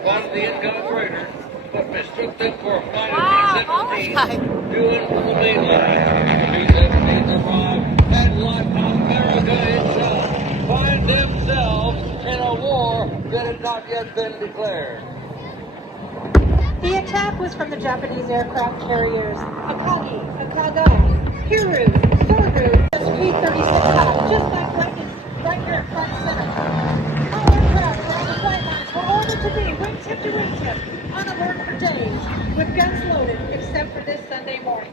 spotted the incoming freighter, but mistook them for a flight of B-17 due from the main line. B-17s arrive and Latin America itself find themselves in a war that had not yet been declared. The attack was from the Japanese aircraft carriers Akagi, Akaga, Hiru, Soryu, P-36 just like right here at front center. All aircraft around the flight lines were ordered to be wingtip to wingtip, on alert for days, with guns loaded, except for this Sunday morning.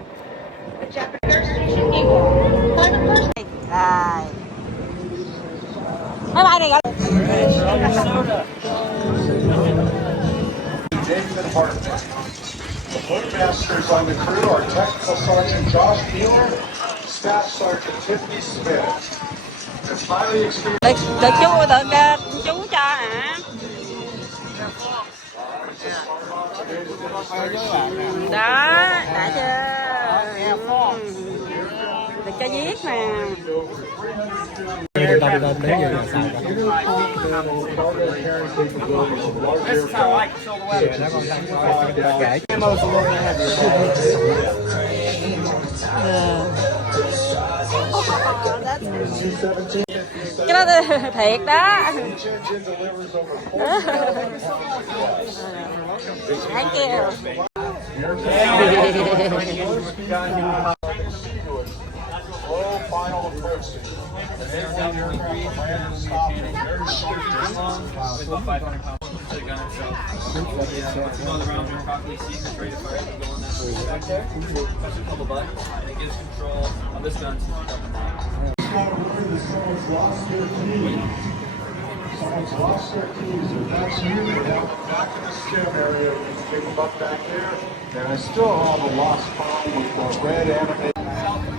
The Japanese Air Station Eagle, final first. Rồi. Bye bye này. David Hartman. The bookmasters on the crew are Technical Sergeant Josh Mueller, Staff Sergeant Tiffany Smith. It's highly experienced. Được chú cho hả? Đó, đã chưa? Được cho viết nè. Cái đó thiệt đó. Thank you. Slow final approach. The aircraft land and stop it. Very short distance. With about 500 pounds to the gunner, so yeah, on the round you're properly seeing the ready to fire and go on this back there, push a couple buttons, and it gives control of this gun to up and down. Got word that someone's lost their keys. Someone's lost their keys. If that's you, they have them back in the stem area. You can pick them up back there. And I still have a lost phone with the red animated.